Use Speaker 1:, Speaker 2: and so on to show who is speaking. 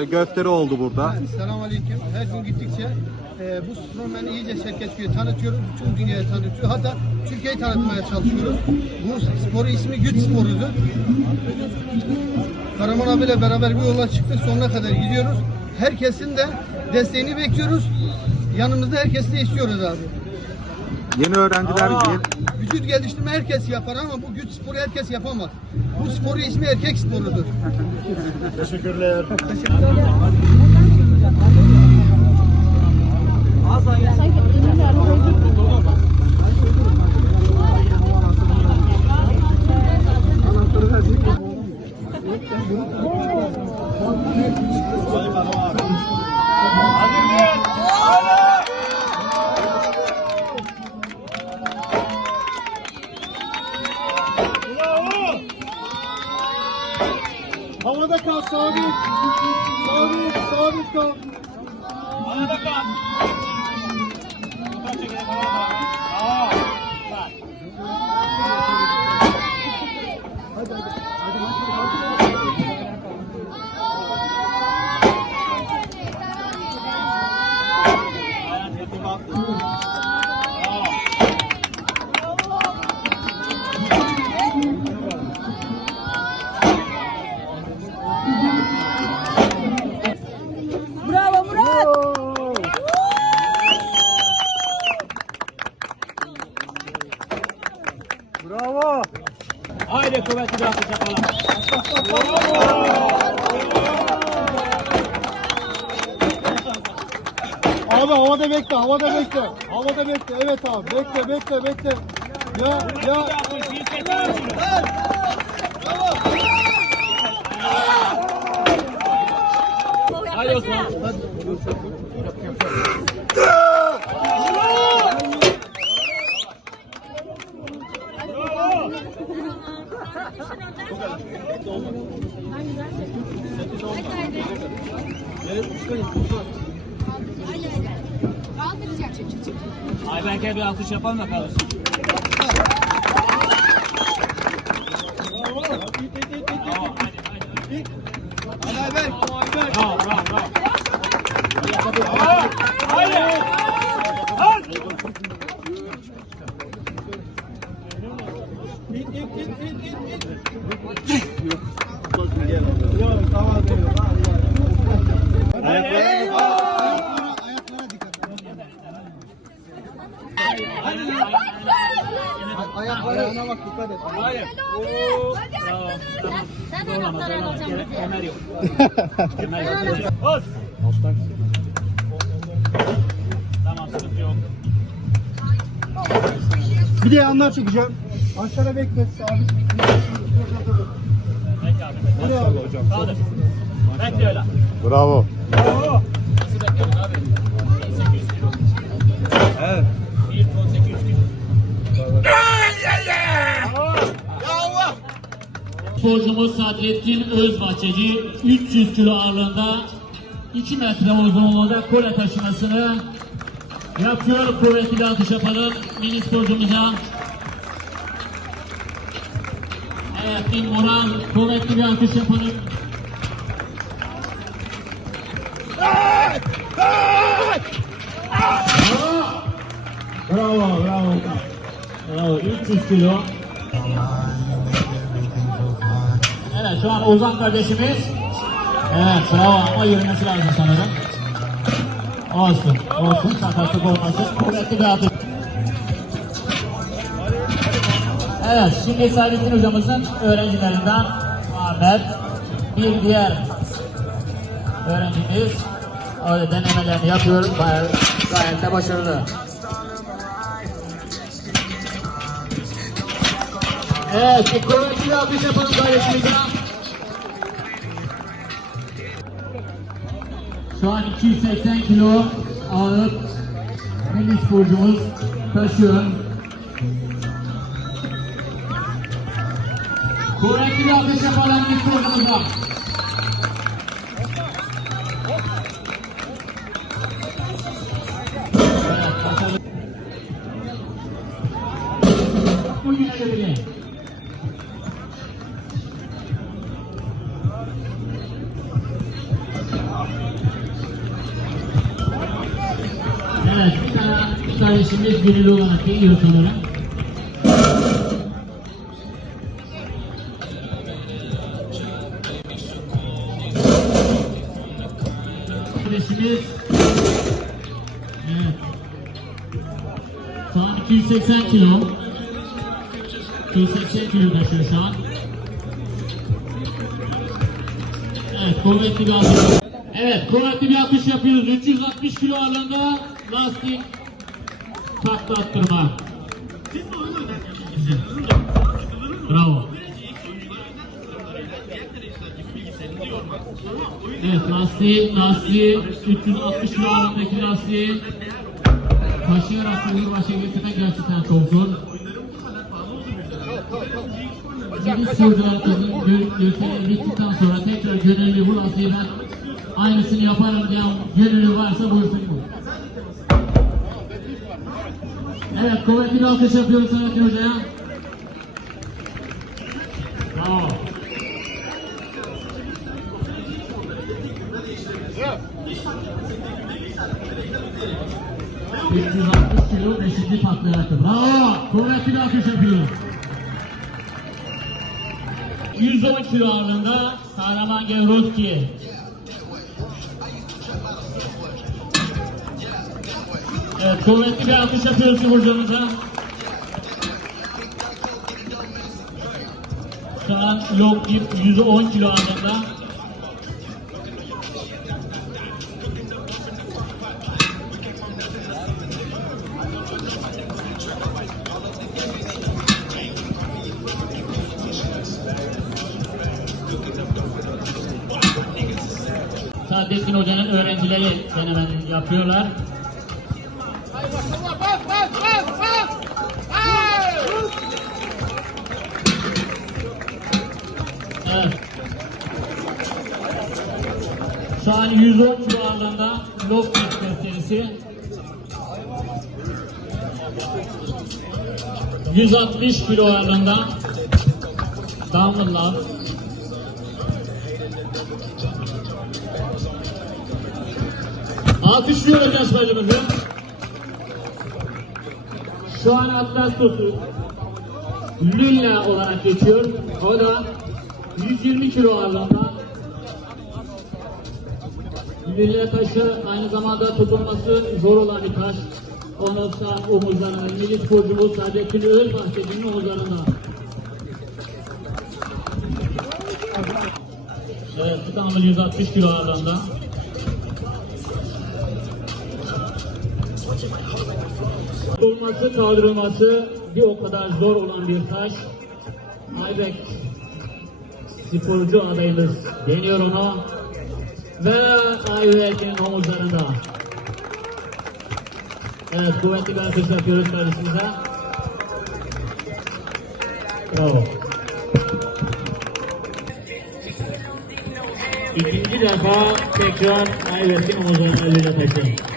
Speaker 1: e, gösteri oldu burada.
Speaker 2: Selamünaleyküm. Her gün gittikçe e, bu spormen iyice Şevketköy'ü tanıtıyoruz. Bütün dünyaya tanıtıyor. Hatta Türkiye'yi tanıtmaya çalışıyoruz. Bu sporu ismi güç sporudur. Karaman abiyle beraber bu yola çıktık. Sonuna kadar gidiyoruz. Herkesin de desteğini bekliyoruz. Yanımızda herkesi de istiyoruz abi.
Speaker 1: Yeni öğrenciler gel-
Speaker 2: Vücut geliştirme herkes yapar ama bu güç sporu herkes yapamaz. Bu sporu ismi erkek sporudur.
Speaker 3: Teşekkürler. Havada sabit. Sabit, sabit kal.
Speaker 4: Havada kal. Yukarı çekelim havada kal. Aa. Bak. Ayağın tepe bak. Bravo.
Speaker 5: Bravo Murat.
Speaker 3: Bravo.
Speaker 4: Haydi kuvvetli bir atış yapalım.
Speaker 3: Abi havada bekle, havada bekle. Havada bekle, evet abi. Bekle, bekle, bekle. Ya, ya.
Speaker 4: Haydi Osman. Ayberk'e bir atış yapalım da kardeşim.
Speaker 5: Alacaksın
Speaker 4: Kemer-
Speaker 5: bizi.
Speaker 4: Kemer yok. Kemer yok. Bas. Tamam, sıkıntı yok.
Speaker 3: Bir de yandan çekeceğim. Aşağıda bekle,
Speaker 4: abi.
Speaker 3: Buraya abi hocam.
Speaker 4: Kaldır. Bekle öyle.
Speaker 1: Bravo.
Speaker 4: Bravo.
Speaker 6: Sporcumuz Sadrettin Özbahçeci 300 kilo ağırlığında 2 metre uzunluğunda kole taşımasını yapıyor. Kuvvetli bir atış yapalım mini sporcumuza. Evet bin moral kuvvetli bir atış yapalım. Bravo, bravo. Bravo, 300 kilo. Evet şu an Ozan kardeşimiz. Evet bravo ama yürümesi lazım sanırım. Olsun, olsun. Sakatlık olmasın. Kuvvetli bir atış. Evet, şimdi Saadettin hocamızın öğrencilerinden Ahmet. Bir diğer öğrencimiz orada denemelerini yapıyor. Bayağı, gayet de başarılı. Evet, bir kuvvetli bir atış yapalım kardeşimize. Şu an 280 kilo ağır milli sporcumuz taşıyor. Kuvvetli bir atış yapalım. Evet, başarılı. Bugün edebilir. Evet, kardeşimiz gönüllü olarak geliyor sanırım. Kardeşimiz Evet. Şu an 280 kilo. 280 kilo taşıyor şu an. Evet, kuvvetli bir atış. Evet, kuvvetli bir atış yapıyoruz. 360 kilo ağırlığında lastik takla attırma. Bravo. Evet, lastiği, lastiği 360 kilo ağırlığındaki lastiği taşıyarak başa getirmek gerçekten çok zor. Sürücülerimizin gö- gösteri bittikten sonra tekrar gönüllü bu lastiği ben aynısını yaparım diyen gönüllü varsa buyursun bu. Evet, kuvvetli bir alkış yapıyoruz Selahattin Hoca'ya. Bravo. ...360 kilo 5. patlaya attı. Bravo! Kuvvetli bir alkış yapıyoruz. 110 kilo ağırlığında Kahraman Gevroski. Evet, kuvvetli bir alkış yapıyoruz ki hocamıza. Şu an log dip 110 kilo ağırlığında. Saadettin Hoca'nın öğrencileri denemen yapıyorlar. Evet. Şu an 110 kilo ağırlığında lock kick gösterisi. 160 kilo ağırlığında love. Alkışlıyoruz yarışmacımızı. Şu an Atlas Tosu Lilla olarak geçiyor. O da 120 kilo ağırlığında. Lilla taşı aynı zamanda tutunması zor olan bir taş. Onu sağ omuzlarında, milli sporcumuz Saadettin Ölbahçeli'nin omuzlarında. Evet, İstanbul 160 kilo ağırlığında. Tutulması, kaldırılması bir o kadar zor olan bir taş. Aybek sporcu adayımız deniyor onu. Ve Aybek'in omuzlarında. Evet, kuvvetli bir alkış yapıyoruz kardeşimize. Bravo. İkinci defa tekrar Aybek'in omuzlarına eliyle taşıyın.